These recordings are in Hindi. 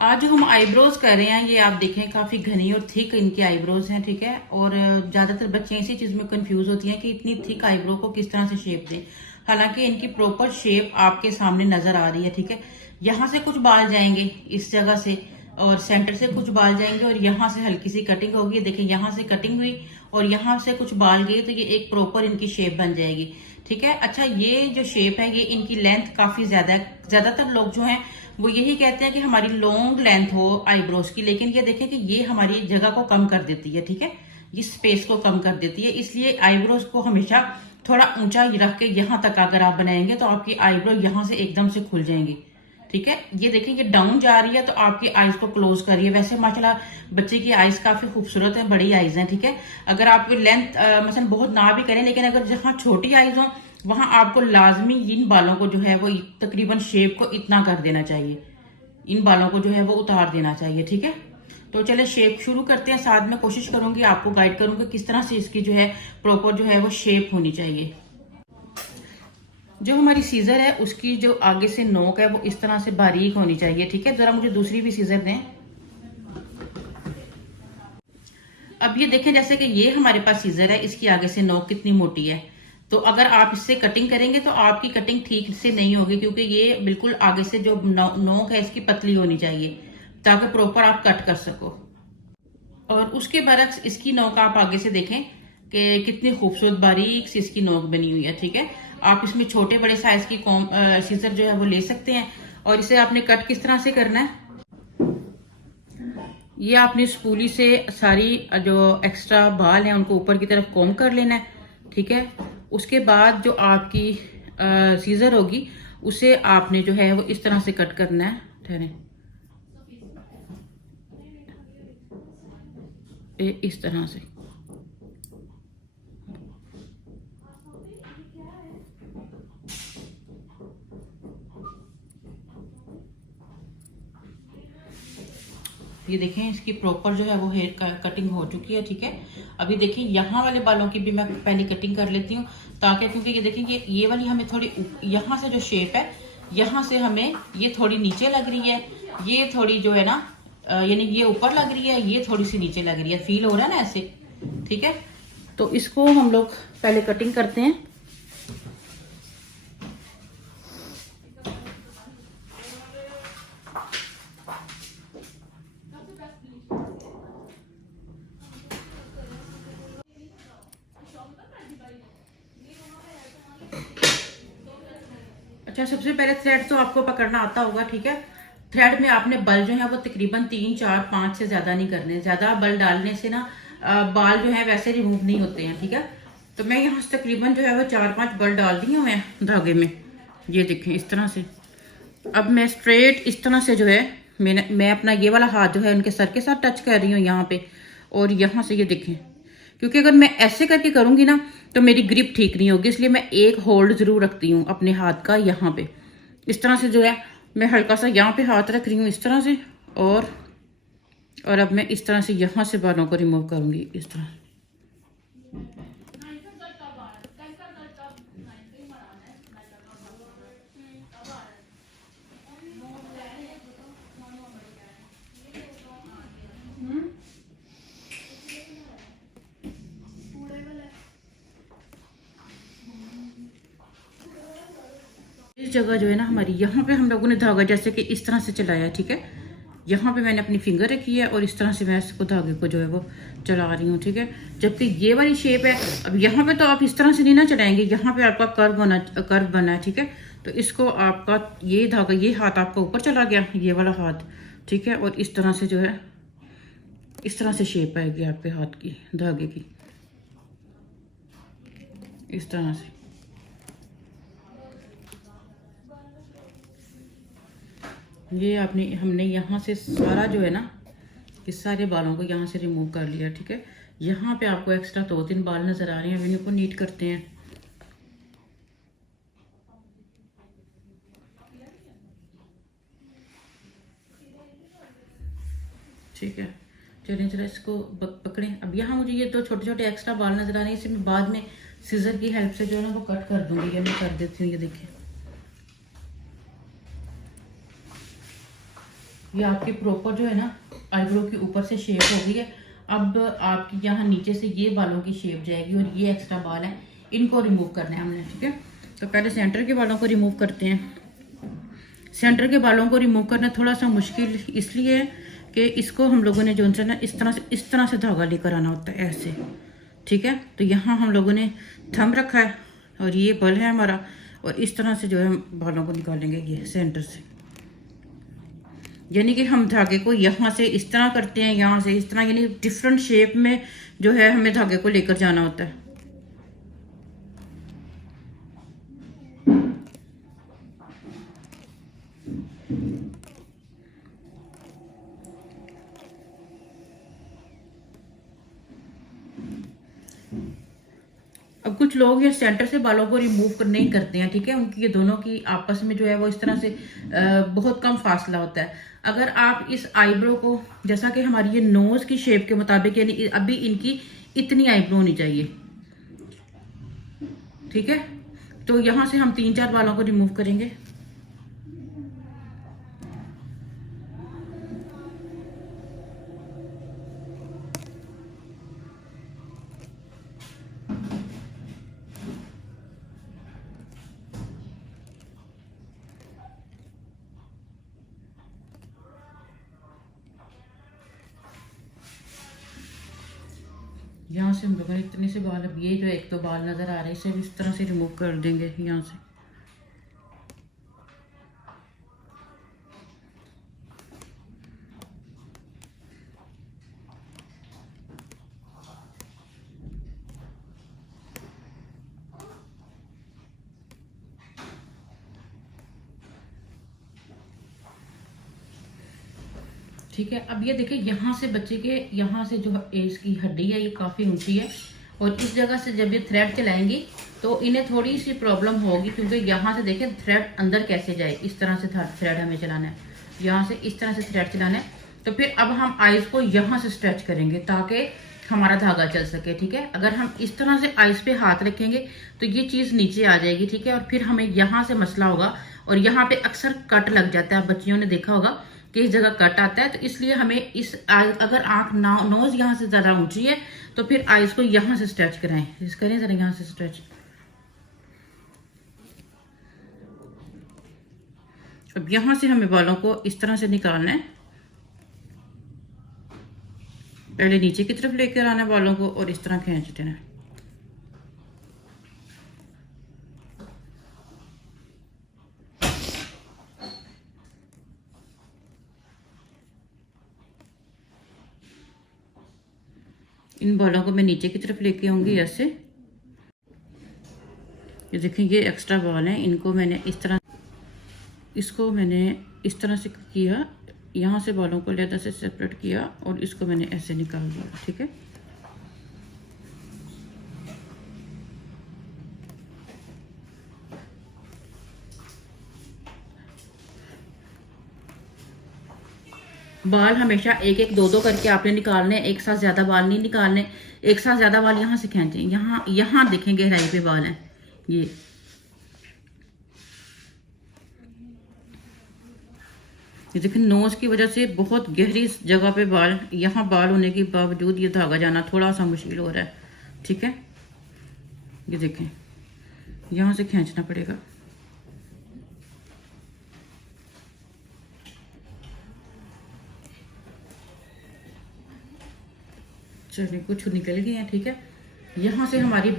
आज जो हम आईब्रोज कर रहे हैं, ये आप देखें काफी घनी और थिक इनकी आईब्रोज हैं, ठीक है। और ज्यादातर बच्चे इसी चीज में कंफ्यूज होती हैं कि इतनी थिक आईब्रो को किस तरह से शेप दें। हालांकि इनकी प्रॉपर शेप आपके सामने नजर आ रही है, ठीक है। यहाँ से कुछ बाल जाएंगे इस जगह से, और सेंटर से कुछ बाल जाएंगे, और यहाँ से हल्की सी कटिंग होगी। देखिए यहाँ से कटिंग हुई और यहाँ से कुछ बाल गए, तो ये एक प्रॉपर इनकी शेप बन जाएगी, ठीक है। अच्छा, ये जो शेप है ये इनकी लेंथ काफी ज्यादा है। ज्यादातर लोग जो हैं वो यही कहते हैं कि हमारी लॉन्ग लेंथ हो आईब्रोज की, लेकिन ये देखें कि ये हमारी जगह को कम कर देती है, ठीक है। ये स्पेस को कम कर देती है, इसलिए आईब्रोज को हमेशा थोड़ा ऊंचा रख के यहाँ तक अगर आप बनाएंगे तो आपकी आईब्रो यहाँ से एकदम से खुल जाएंगी, ठीक है। ये देखिए ये डाउन जा रही है तो आपकी आईज को क्लोज कर रही है। वैसे माशाल्लाह बच्चे की आईज काफी खूबसूरत है, बड़ी आईज है, ठीक है। अगर आप लेंथ मसलन बहुत ना भी करें, लेकिन अगर जहाँ छोटी आईज हो वहां आपको लाजमी इन बालों को जो है वो तकरीबन शेप को इतना कर देना चाहिए, इन बालों को जो है वो उतार देना चाहिए, ठीक है। तो चले शेप शुरू करते हैं। साथ में कोशिश करूंगी आपको गाइड करूंगी किस तरह से इसकी जो है प्रॉपर जो है वो शेप होनी चाहिए। जो हमारी सीजर है उसकी जो आगे से नोक है वो इस तरह से बारीक होनी चाहिए, ठीक है। जरा मुझे दूसरी भी सीजर दें। अब ये देखें जैसे कि ये हमारे पास सीजर है, इसकी आगे से नोक कितनी मोटी है। तो अगर आप इससे कटिंग करेंगे तो आपकी कटिंग ठीक से नहीं होगी, क्योंकि ये बिल्कुल आगे से जो नोक है इसकी पतली होनी चाहिए ताकि प्रॉपर आप कट कर सको। और उसके बरक्स इसकी नोक आप आगे से देखें कि कितनी खूबसूरत बारीक सी इसकी नोक बनी हुई है, ठीक है। आप इसमें छोटे बड़े साइज की सीजर जो है वो ले सकते हैं। और इसे आपने कट किस तरह से करना है, ये आपने स्पूली से सारी जो एक्स्ट्रा बाल हैं उनको ऊपर की तरफ कॉम्ब कर लेना है, ठीक है। उसके बाद जो आपकी सीजर होगी उसे आपने जो है वो इस तरह से कट करना है। ठहरे, इस तरह से ये देखें इसकी प्रॉपर जो है वो हेयर कटिंग हो चुकी है, ठीक है। अभी देखिए यहाँ वाले बालों की भी मैं पहले कटिंग कर लेती हूँ, ताकि क्योंकि ये देखें कि ये वाली हमें थोड़ी यहाँ से जो शेप है यहाँ से हमें ये थोड़ी नीचे लग रही है, ये थोड़ी जो है ना यानी ये ऊपर लग रही है, ये थोड़ी सी नीचे लग रही है, फील हो रहा है ना ऐसे, ठीक है। तो इसको हम लोग पहले कटिंग करते हैं। अच्छा, सबसे पहले थ्रेड तो आपको पकड़ना आता होगा, ठीक है। थ्रेड में आपने बल जो है वो तकरीबन 3 4 5 से ज्यादा नहीं करने। ज्यादा बल डालने से ना बाल जो है वैसे रिमूव नहीं होते हैं, ठीक है। तो मैं यहाँ से तकरीबन जो है वो 4 5 बल डाल दी हूँ मैं धागे में, ये देखें इस तरह से। अब मैं स्ट्रेट इस तरह से जो है मैं अपना ये वाला हाथ जो है उनके सर के साथ टच कर रही हूँ यहाँ पे, और यहाँ से ये देखें, क्योंकि अगर मैं ऐसे करके करूंगी ना तो मेरी ग्रिप ठीक नहीं होगी, इसलिए मैं एक होल्ड जरूर रखती हूँ अपने हाथ का यहाँ पे। इस तरह से जो है मैं हल्का सा यहाँ पे हाथ रख रही हूँ इस तरह से, और अब मैं इस तरह से यहाँ से बालों को रिमूव करूंगी इस तरह। इस जगह जो है ना हमारी यहाँ पे हम लोगों ने धागा जैसे कि इस तरह से चलाया, ठीक है। यहाँ पे मैंने अपनी फिंगर रखी है और इस तरह से मैं इसको धागे को जो है वो चला रही हूँ, ठीक है। जबकि ये वाली शेप है, अब यहाँ पे तो आप इस तरह से नहीं ना चलाएंगे, यहाँ पे आपका कर्व बना है, ठीक है। तो इसको आपका ये धागा, ये हाथ आपका ऊपर चला गया, ये वाला हाथ, ठीक है। और इस तरह से जो है इस तरह से शेप आएगी आपके हाथ की धागे की, इस तरह से। ये हमने यहाँ से सारा जो है ना इस सारे बालों को यहाँ से रिमूव कर लिया, ठीक है। यहाँ पे आपको एक्स्ट्रा 2 3 बाल नजर आ रहे हैं, इनको नीट करते हैं। ठीक है, चलिए जरा इसको पकड़ें। अब यहाँ मुझे ये 2 छोटे छोटे एक्स्ट्रा बाल नजर आ रहे हैं, इसे मैं बाद में सीजर की हेल्प से जो है ना वो कट कर दूंगी। ये मैं कर देती हूँ, ये देखिए। ये आपकी प्रॉपर जो है ना आईब्रो के ऊपर से शेप हो गई है। अब आपकी यहाँ नीचे से ये बालों की शेप जाएगी और ये एक्स्ट्रा बाल है, इनको रिमूव करना है हमने, ठीक है। तो पहले सेंटर के बालों को रिमूव करते हैं। सेंटर के बालों को रिमूव करना थोड़ा सा मुश्किल इसलिए है कि इसको हम लोगों ने जो ना इस तरह से धागा लेकर आना होता है ऐसे, ठीक है। तो यहाँ हम लोगों ने थंब रखा है और ये बल है हमारा, और इस तरह से जो है बालों को निकालेंगे ये सेंटर से। यानी कि हम धागे को यहाँ से इस तरह करते हैं, यहाँ से इस तरह, यानी डिफरेंट शेप में जो है हमें धागे को लेकर जाना होता है। अब कुछ लोग ये सेंटर से बालों को रिमूव नहीं करते हैं, ठीक है। उनकी ये दोनों की आपस में जो है वो इस तरह से बहुत कम फासला होता है। अगर आप इस आईब्रो को, जैसा कि हमारी ये नोज की शेप के मुताबिक, यानी अभी इनकी इतनी आईब्रो होनी चाहिए, ठीक है। तो यहां से हम 3-4 बालों को रिमूव करेंगे। यहाँ से हम लोगों ने इतने से बाल, अब ये जो 1-2 बाल नजर आ रहे हैं इसे इस तरह से रिमूव कर देंगे यहाँ से। ठीक है। अब ये देखिए यहाँ से बच्चे के यहाँ से जो इसकी हड्डी है ये काफी ऊंची है, और इस जगह से जब ये थ्रेड चलाएंगी तो इन्हें थोड़ी सी प्रॉब्लम होगी, क्योंकि यहाँ से देखें थ्रेड अंदर कैसे जाए, इस तरह से थ्रेड हमें चलाना है, यहाँ से इस तरह से थ्रेड चलाना है। तो फिर अब हम आइज को यहाँ से स्ट्रेच करेंगे ताकि हमारा धागा चल सके, ठीक है। अगर हम इस तरह से आइज पे हाथ रखेंगे तो ये चीज नीचे आ जाएगी, ठीक है। और फिर हमें यहाँ से मसला होगा, और यहाँ पे अक्सर कट लग जाता है, बच्चियों ने देखा होगा कि इस जगह कट आता है। तो इसलिए हमें अगर आंख नोज यहाँ से ज्यादा ऊंची है तो फिर आइज को यहाँ से स्ट्रेच कराएं, करें जरा यहाँ से स्ट्रेच। अब यहाँ से हमें बालों को इस तरह से निकालना है, पहले नीचे की तरफ लेकर आना है बालों को और इस तरह खींच देना है। इन बालों को मैं नीचे की तरफ लेके आऊंगी ऐसे। ये देखें ये एक्स्ट्रा बाल हैं, इनको मैंने इस तरह, इसको मैंने इस तरह से किया, यहाँ से बालों को लेदा से सेपरेट किया और इसको मैंने ऐसे निकाल दिया, ठीक है। बाल हमेशा 1-1 2-2 करके आपने निकालने, एक साथ ज्यादा बाल नहीं निकालने। एक साथ ज्यादा बाल यहाँ से खींचे, यहाँ यहाँ देखें गहराई पे बाल हैं ये देखें, नोज की वजह से बहुत गहरी जगह पे बाल, यहाँ बाल होने के बावजूद ये धागा जाना थोड़ा सा मुश्किल हो रहा है, ठीक है। ये देखें यहाँ से खींचना पड़ेगा। चलिए कुछ निकल गए हैं, ठीक है। यहाँ से हमारी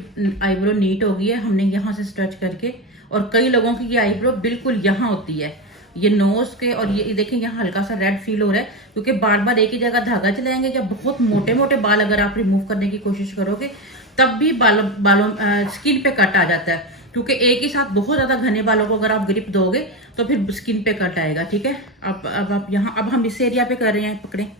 आईब्रो नीट हो गई है, हमने यहाँ से स्ट्रेच करके, और कई लोगों की ये आईब्रो बिल्कुल यहाँ होती है, ये नोज के, और ये देखें यहाँ हल्का सा रेड फील हो रहा है, क्योंकि बार बार एक ही जगह धागा चलाएंगे, या बहुत मोटे मोटे बाल अगर आप रिमूव करने की कोशिश करोगे तब भी बालों स्किन पे कट आ जाता है, क्योंकि एक ही साथ बहुत ज्यादा घने बालों को अगर आप ग्रिप दोगे तो फिर स्किन पे कट आएगा, ठीक है। अब आप यहाँ, अब हम इस एरिया पे कर रहे हैं, पकड़े।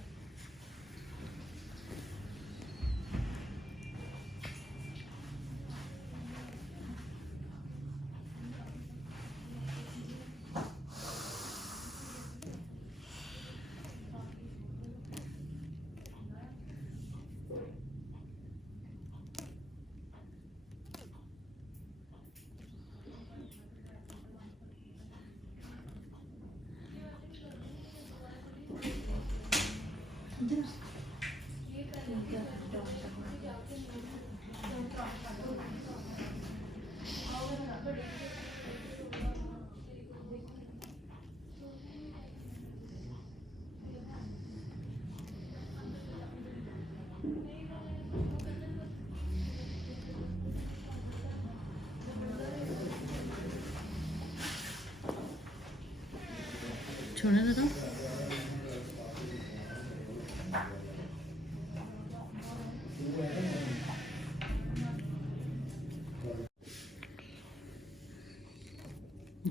छोड़ने दो।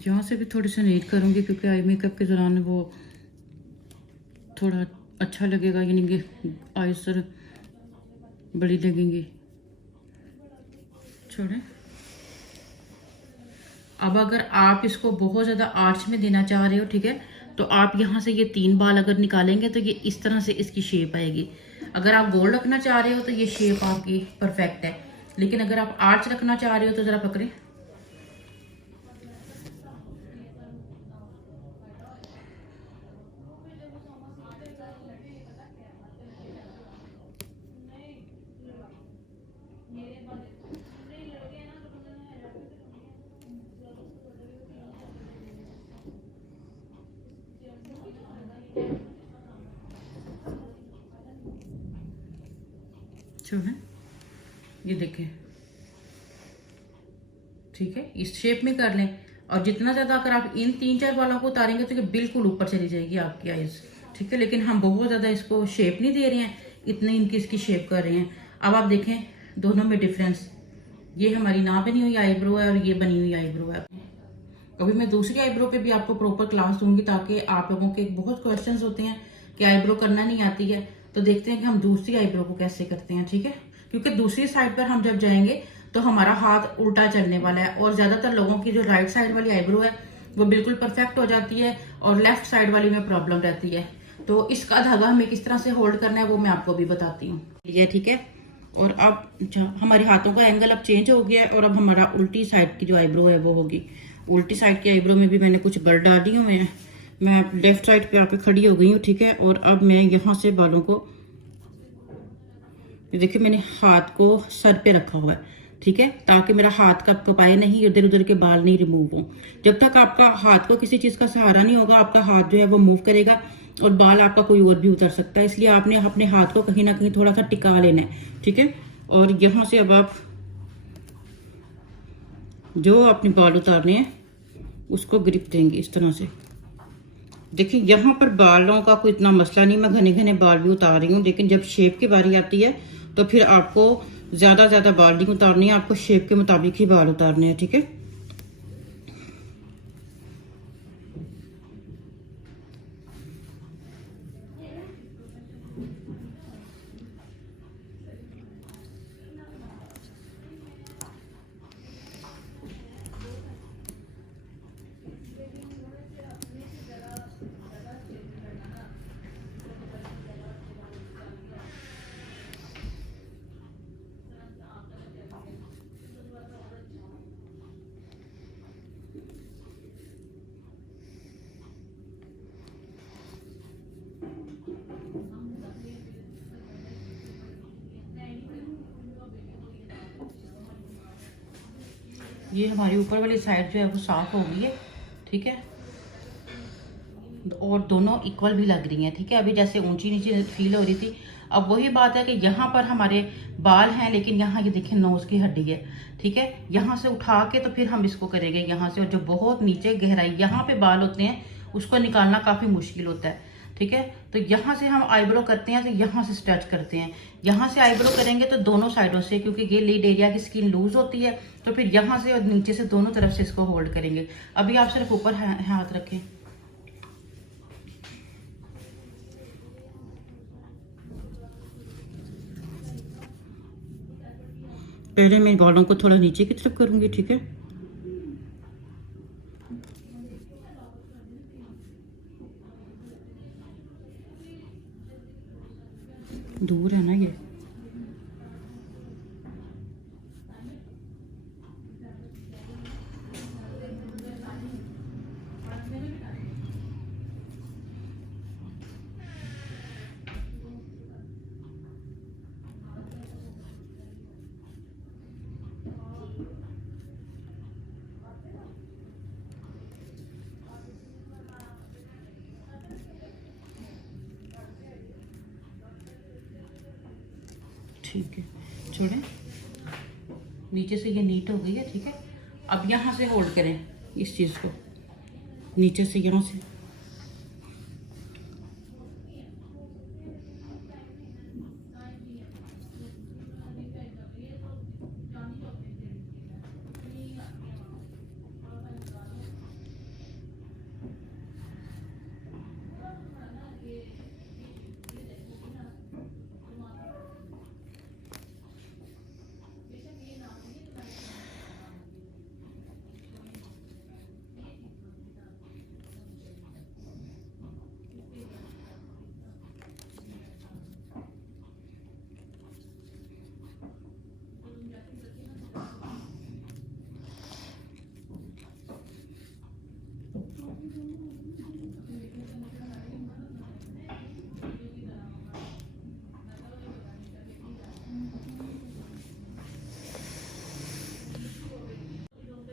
यहाँ से भी थोड़ी सी नीट करूँगी क्योंकि आई मेकअप के दौरान वो थोड़ा अच्छा लगेगा, यानी कि आईज सर बड़ी लगेंगी। छोड़ें। अब अगर आप इसको बहुत ज़्यादा आर्च में देना चाह रहे हो, ठीक है, तो आप यहाँ से ये 3 बाल अगर निकालेंगे तो ये इस तरह से इसकी शेप आएगी। अगर आप गोल रखना चाह रहे हो तो ये शेप आपकी परफेक्ट है, लेकिन अगर आप आर्च रखना चाह रहे हो तो ज़रा पकड़े। है ये देखें, ठीक है, इस शेप में कर लें। और जितना ज्यादा अगर आप इन 3-4 बालों को उतारेंगे तो ये बिल्कुल ऊपर चली जाएगी आपकी आईज, ठीक है। लेकिन हम बहुत ज्यादा इसको शेप नहीं दे रहे हैं, इतने इनकी इसकी शेप कर रहे हैं। अब आप देखें दोनों में डिफरेंस, ये हमारी ना बनी हुई आईब्रो है और ये बनी हुई आईब्रो है। अभी मैं दूसरी आईब्रो पे भी आपको प्रॉपर क्लास दूंगी, ताकि आप लोगों के बहुत क्वेश्चंस होते हैं कि आईब्रो करना नहीं आती है, तो देखते हैं कि हम दूसरी आईब्रो को कैसे करते हैं, ठीक है। क्योंकि दूसरी साइड पर हम जब जाएंगे तो हमारा हाथ उल्टा चलने वाला है, और ज्यादातर लोगों की जो राइट साइड वाली आईब्रो है वो बिल्कुल परफेक्ट हो जाती है और लेफ्ट साइड वाली में प्रॉब्लम रहती है। तो इसका धागा हमें किस तरह से होल्ड करना है वो मैं आपको भी बताती हूँ, ये ठीक है। और अब हमारे हाथों का एंगल अब चेंज हो गया है, और अब हमारा उल्टी साइड की जो आईब्रो है वो होगी। उल्टी साइड की आईब्रो में भी मैंने कुछ बल डाल दिए हुए हैं। मैं लेफ्ट साइड पे आके खड़ी हो गई हूँ, ठीक है। और अब मैं यहाँ से बालों को, देखिए मैंने हाथ को सर पे रखा हुआ है, ठीक है, ताकि मेरा हाथ का कपाए नहीं, इधर उधर के बाल नहीं रिमूव हो। जब तक आपका हाथ को किसी चीज का सहारा नहीं होगा, आपका हाथ जो है वो मूव करेगा और बाल आपका कोई और भी उतर सकता है। इसलिए आपने अपने हाथ को कहीं ना कहीं थोड़ा सा टिका लेना है, ठीक है। और यहाँ से अब आप जो अपने बाल उतारने हैं उसको ग्रिप देंगे इस तरह से। देखिए यहाँ पर बालों का कोई इतना मसला नहीं, मैं घने घने बाल भी उतार रही हूँ, लेकिन जब शेप की बारी आती है तो फिर आपको ज्यादा बाल नहीं उतारनी है, आपको शेप के मुताबिक ही बाल उतारने हैं, ठीक है। ये हमारी ऊपर वाली साइड जो है वो साफ हो गई है, ठीक है, और दोनों इक्वल भी लग रही हैं, ठीक है। अभी जैसे ऊंची नीचे फील हो रही थी, अब वही बात है कि यहाँ पर हमारे बाल हैं, लेकिन यहाँ ये देखिए नोज की हड्डी है, ठीक है। यहाँ से उठा के तो फिर हम इसको करेंगे यहाँ से, और जो बहुत नीचे गहराई यहाँ पे बाल होते हैं उसको निकालना काफी मुश्किल होता है, ठीक है। तो यहाँ से हम आईब्रो करते हैं तो यहाँ से स्ट्रेच करते हैं, यहाँ से आईब्रो करेंगे तो दोनों साइडों से, क्योंकि ये लीड एरिया की स्किन लूज होती है, तो फिर यहाँ से और नीचे से दोनों तरफ से इसको होल्ड करेंगे। अभी आप सिर्फ ऊपर हाथ रखें। पहले मैं बालों को थोड़ा नीचे की तरफ करूंगी, ठीक है। दूर है ना ये, ठीक है, छोड़ें। नीचे से ये नीट हो गई है, ठीक है। अब यहाँ से होल्ड करें इस चीज़ को, नीचे से यहाँ से।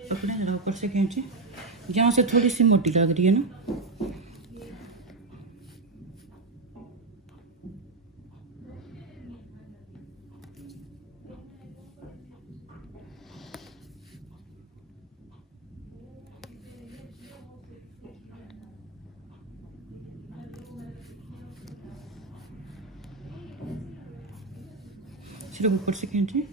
पकड़े जरा ऊपर से खींचे, यहाँ से थोड़ी सी मोटी लग रही है ना। सिर्फ ऊपर से खींचे।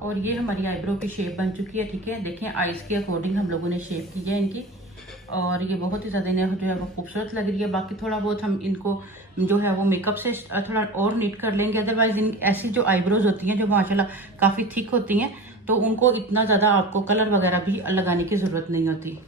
और ये हमारी आईब्रो की शेप बन चुकी है, ठीक है। देखें आईज के अकॉर्डिंग हम लोगों ने शेप की है इनकी, और ये बहुत ही ज़्यादा इन्हें जो है वो खूबसूरत लग रही है। बाकी थोड़ा बहुत हम इनको जो है वो मेकअप से थोड़ा और नीट कर लेंगे। अदरवाइज इन ऐसी जो आईब्रोज होती हैं जो माशाल्लाह काफ़ी थिक होती हैं, तो उनको इतना ज़्यादा आपको कलर वगैरह भी लगाने की ज़रूरत नहीं होती।